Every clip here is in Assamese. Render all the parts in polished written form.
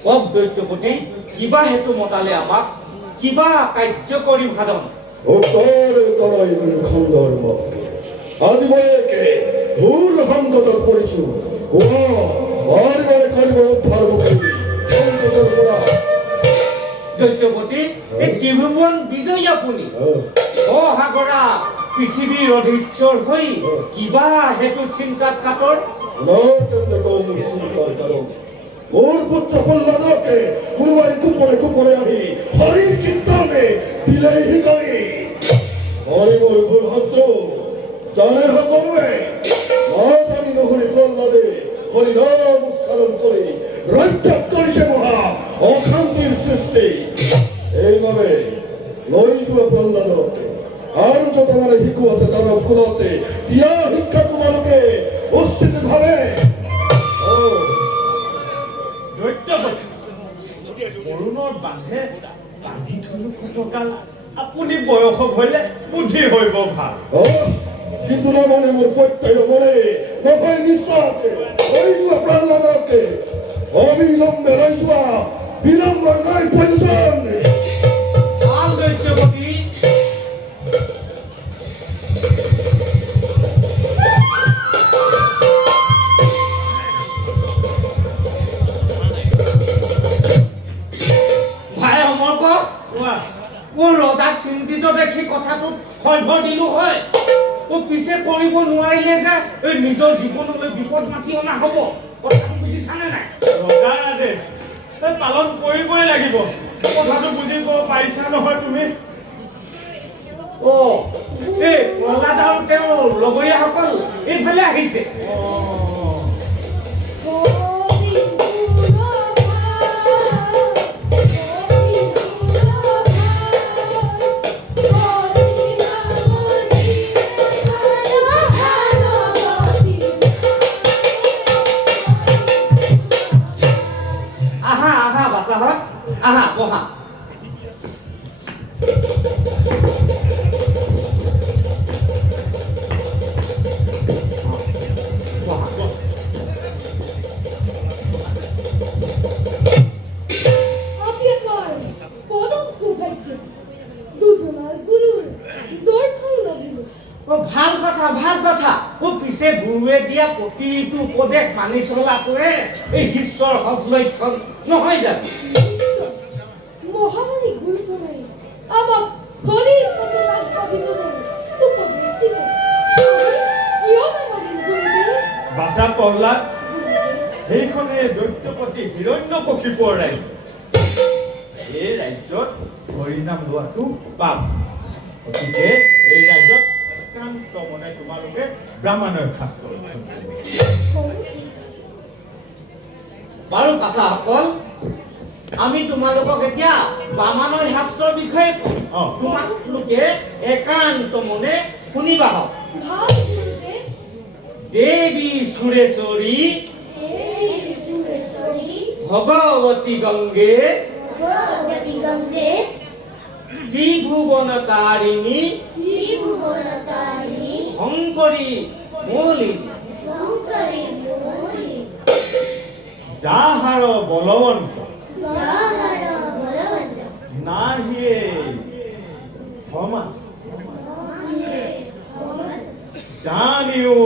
কক দৈত্যপতি কিবা হেতু মতালে আমাক কিবা কাৰ্য কৰিম সাধন খণ্ডৰ্ম আজি মই একে ভুল সংগতত পৰিছো কৰিব উদ্ধাৰ দৈত্যপতি এই ত্ৰিভুৱন বিজয়ী আপুনি অসাগৰা পৃথিৱীৰ অধীশ্বৰ হৈ কিবা হেতু চিন্তাত কাতৰ মোৰ পুত্ৰ প্ৰহ্লাদকে কোনোবাই কোপৰে আহি হৰিৰ কীৰ্তনে বিলেহি কৰি হৰি মোৰ ভুল শত্ৰু জানে সকলোৱে জানি নহৰি প্ৰহ্লাদে হৰি নাম উচ্চাৰণ কৰি ৰাজ্যত কৰিছে মহা অশান্তিৰ সৃষ্টি এইবাবে লৈ যোৱা প্ৰহ্লাদক আৰু যত মানে শিশু আছে তাৰ কুলতে দিয়া শিক্ষা তোমালোকে উচিত ভাৱে বৰুণৰ বান্ধে বান্ধি থলো কতকাল আপুনি বয়স হলে বুদ্ধি হইব ভাল কিন্তু মানে মোৰ প্ৰত্যয় মনে নহয় নিশ্চয়কে লৈ যোৱা প্ৰহ্লাদকে অবিলম্বে লৈ যোৱা বিলম্ব নাই প্ৰয়োজন ভাল দৈত্যপতি ৰজাক চিন্তিত দেখি কথাটোত সভ্য দিলো হয় পিছে কৰিব নোৱাৰিলে যে এই নিজৰ জীৱনলৈ বিপদ মাতি অনা হ'ব কথাটো বুজিছানে নাই ৰজাৰ আদেশ পালন কৰিবই লাগিব কথাটো বুজিব পাৰিছা নহয় তুমি এই প্ৰহ্লাদ আৰু তেওঁৰ লগৰীয়াসকল এইফালে আহিছে আহা বহা ভাল কথা পিছে গুৰুৱে দিয়া প্ৰতিটো উপদেশ মানি চলাটোৱে এই শিষ্যৰ সজ লক্ষণ নহয় জানো মহামানী গুৰুজনাই আমাক হৰিৰ পথত আগবাঢ়িবলৈ উপদেশ দিব বাছা প্ৰহ্লাদ সেইখনে দৈত্যপতি হিৰণ্যকশিপুৰ ৰাজ্য এই ৰাজ্যত হৰিনাম লোৱাটো পাপ গতিকে এই ৰাজ্যত একান্ত মনে তোমালোকে ব্ৰাহ্মণৰ শাস্ত্ৰ বাৰু পাছাসকল আমি তোমালোকক এতিয়া ব্ৰাহ্মণৰ শাস্ত্ৰৰ বিষয়ে তোমালোকে একান্ত মনে শুনিবা হওক দেৱী সুৰেশ্বৰী ভগৱতী গংগে ত্ৰিভুৱনতাৰিণী শংকৰী মৌলিনী যাহাৰ বলৱন্ত নাহিয়ে ক্ষমা জানিও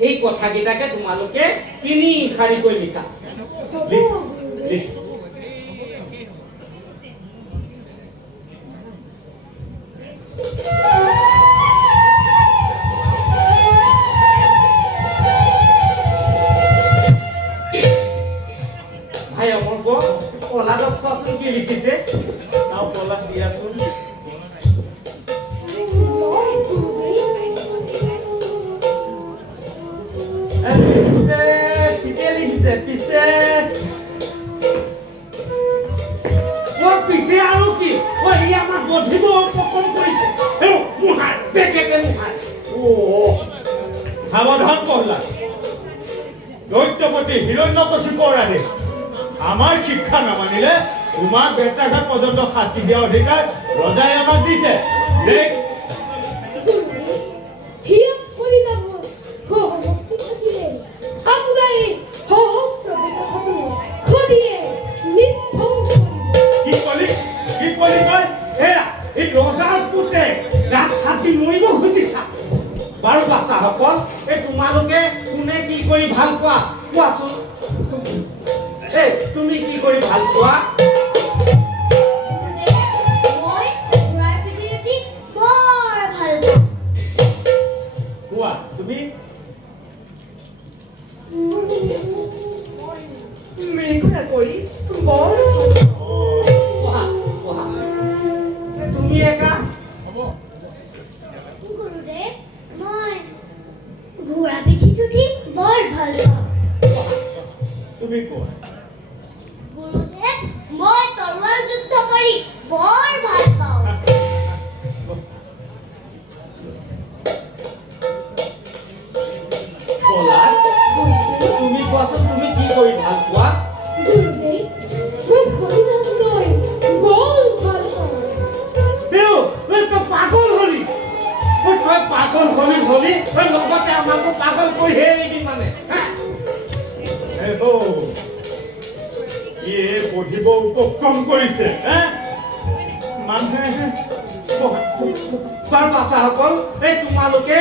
এই কথাকেইটাকে তোমালোকে তিনি শাৰীকৈ লিখা ভাই অমৰ প্ৰহ্লাদক চোৱাচোন কি লিখিছে চাও প্ৰহ্লাদ দিয়াচোন পিছে আৰু কি আমাক বধিব উপক্ৰম কৰিছে সাৱধান প্ৰহ্লাদ দৈত্যপতি হিৰণ্যকশিপুৰ আদেশ আমাৰ শিক্ষা নামানিলে তোমাক বেটাঘাট পৰ্যন্ত শাস্তি দিয়া অধিকাৰ ৰজাই আমাক দিছে। হিয়া হৰিনামৰ সহমতি থাকিলে আপোনাৰ এই সহস্ৰ বেটা খাটো খদিয়ে নিষ্ঠংস কি কলি কয় এৰা এই ৰজাৰ পুতে গাত হাত দি মৰিব খুজিছা। বাৰু বাচ্চাসকল এই তোমালোকে কোনে কি কৰি ভাল পোৱা কোৱাচোন। এই তুমি কি কৰি ভাল পোৱা? মই ঘোঁৰাৰ পিঠিত উঠি বৰ ভাল পাওঁ। কোৱা তুমি? মৃগয়া কৰি বৰ পঢ়া পঢ়া তুমি একা গুৰুদেৱ মই ঘোঁৰা পিঠিত উঠি বৰ ভাল পাওঁ। তুমি কোৱা? গুৰুদেৱ মই তৰোৱাল যুদ্ধ কৰি বৰ ভাল পাওঁ। কলা তুমি কোৱাচোন তুমি কি কৰি ভাল পোৱা? গুৰুদেৱ মই হৰিনাম লৈ বৰ ভাল পাওঁ। তই পাগল হলি তই পাগল হলি তই লগতে আমাকো পাগল কৰি হেৰি মানে পঢ়িব উপক্ৰম কৰিছে। মানুহে বাৰু বাচ্চাসকল এই তোমালোকে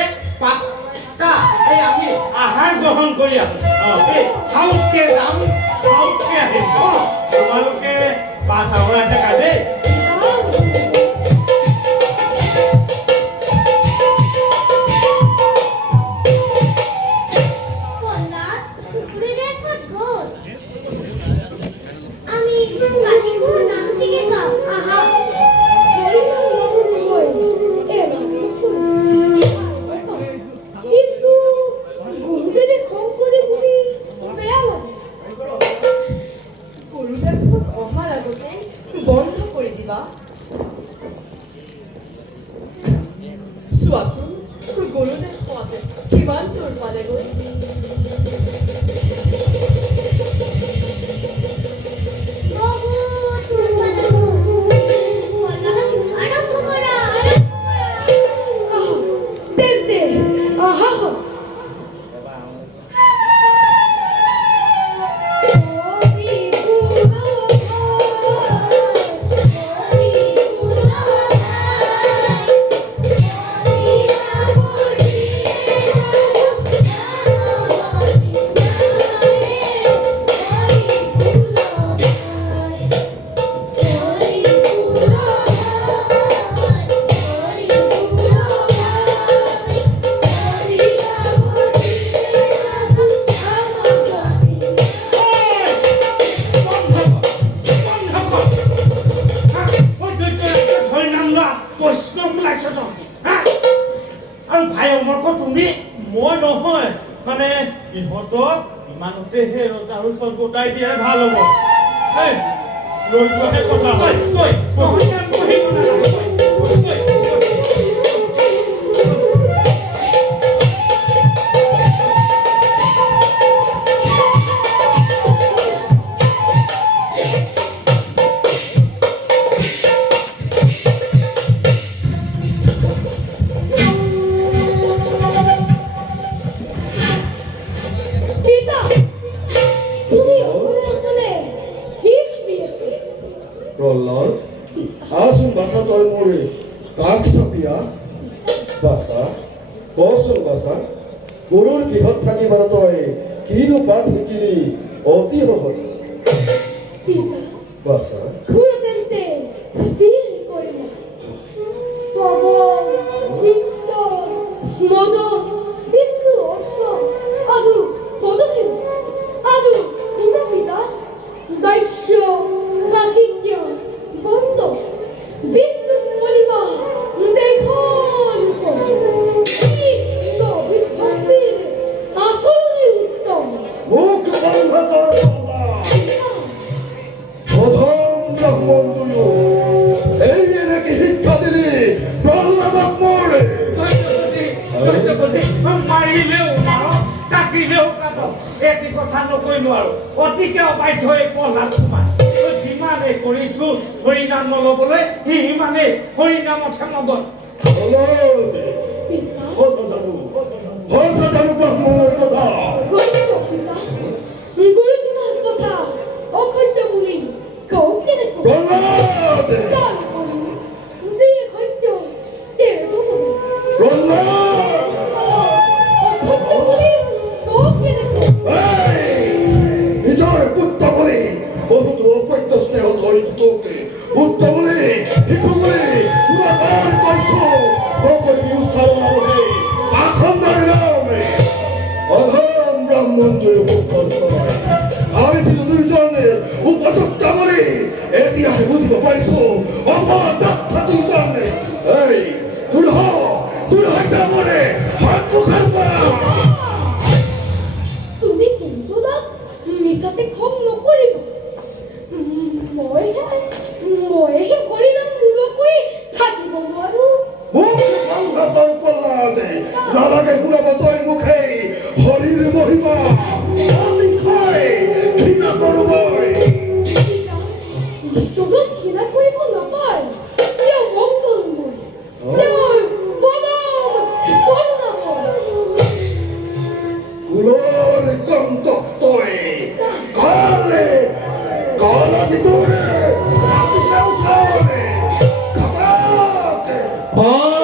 এই আমি আহাৰ গ্ৰহণ কৰি আহো। এই খাওঁতকে যাম খাওঁতকে আহিম। তোমালোকে পাঠ আওৰাই থাকা দেই। প্ৰহ্লাদ, গুৰুদেৱ ক'ত গ'ল? আমি কালিকো নাম শিকি যাওঁ আহা। হৰিনাম গাবলৈ গৈ এবাৰ কিন্তু গুৰুদেৱে খং কৰে বুলি বেয়া লাগে। গুৰুদেৱহঁত অহাৰ আগতে বন্ধ কৰি দিবা। চোৱাচোন গুৰুদেৱ পোৱাতে কিমান দূৰ পালেগৈ। বহুত দূৰ পালাগৈ। প্ৰহ্লাদ, আৰম্ভ কৰা, আৰম্ভ কৰা। তেন্তে আহা হওক। আৰু ভাই অমৰক তুমি মই নহয়, মানে ইহঁতক ইমানতে সেই ৰজাৰ ওচৰত গোটাই দিয়াই ভাল হ'ব। এই, লৈ যোৱাহে কথা হয়। পিতা তুমি অকলে কি ভাবি আছে? প্ৰহ্লাদ আচোন বাছা তই মোৰ কাষ চাপিয়া বাছা কচোন বাছা গুৰুৰ গৃহত থাকি বাৰু তই কিনো পাঠ শিকিলি অতি সহজ পিতা বাছা গুৰু তেন্তে স্থিৰ কৰিলে শ্ৰৱণ কীৰ্তন স্মৰণ বিষ্ণু অৰ্চন আৰু পদক্ষেপ আৰু পিতা দাস্য সাহিত্য বন্ধ বিষ্ণু পৰিমা দেশৰ ভক্তিৰ আচৰণে উত্তম মুখ বন্ধ কৰ প্ৰথম ব্ৰাহ্মণ দুয়ো এই এনেকে শিক্ষা দিলি প্ৰহ্লাদক মোৰ মাৰিলেও মাৰক কাটিলেও কাটক এটি কথা নকৈ নোৱাৰো অতিকে অবাধ্য এই প্ৰহ্লাদ কুমাৰ যিমানে কৰিছো হৰিনাম নল'বলৈ সিমানে হৰিনামতহে মগন পিতা জানো ব্ৰাহ্মণৰ কথা সত্য পিতা গুৰুজনাৰ কথা অসত্য বুলি কওঁ কেনেকৈ প্ৰহ্লাদ তাৰ কৰি যি সত্য তেওঁ ভগৱান প্ৰহ্লাদ অসত্য বুলি কওঁ কেনেকৈ নিজৰে পুত্ৰ বুলি বহুতো অপত্য স্নেহ ধৰিত্ৰকে পুত্ৰ বুলি শিশু বুলি ব্যৱহাৰ কৰিছো সকলো উচ্চাৰণ আৰহে আখণ্ডৰ নামে অধম ব্ৰাহ্মণটোৱে উপকল্প নাই ভাবিছিলো দুইজনে উপযুক্ত বুলি এতিয়াহে বুজিব পাৰিছো অপদক্ষ দুইজনে এই তোৰ হত্যা মনে সন্মুখৰ পৰা তুমি কুঞ্জদাক মিছাতে খং নকৰিব মইহে হৰিনাম নোলোৱাকৈ থাকিব নোৱাৰো নালাগে শুনাব তই মুখেই হৰিৰ মহিমা ঘৃণা কৰো মই ঈশ্বৰক ঘৃণা কৰিব নাপায় তেওঁ মংগলময় তেওঁৰ পৰম কৰুণাময় কুলৰ কন্তই কালে তোৰে Power,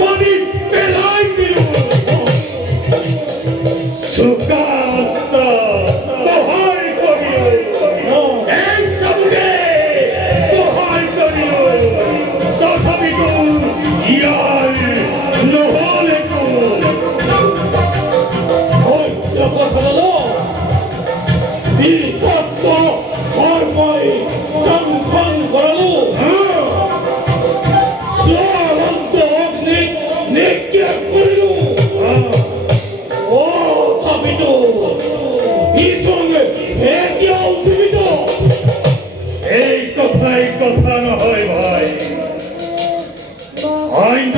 পানীত পেলাই দিলো চুকাস্ত সহায় কৰিলো এই চাবুকে সহায় কৰিলো তথাপিতো ইয়াৰ নহ'লেতো সত্যপথলো বিভক্ত কৰ্মই দংশন কৰালো জ্বলন্ত অগ্নিত নিক্ষেপ কৰিলো তথাপিতো ইছঙ্গে এতিয়াও জীৱিত এই কথাই কথা নহয় ভাই বস অন্য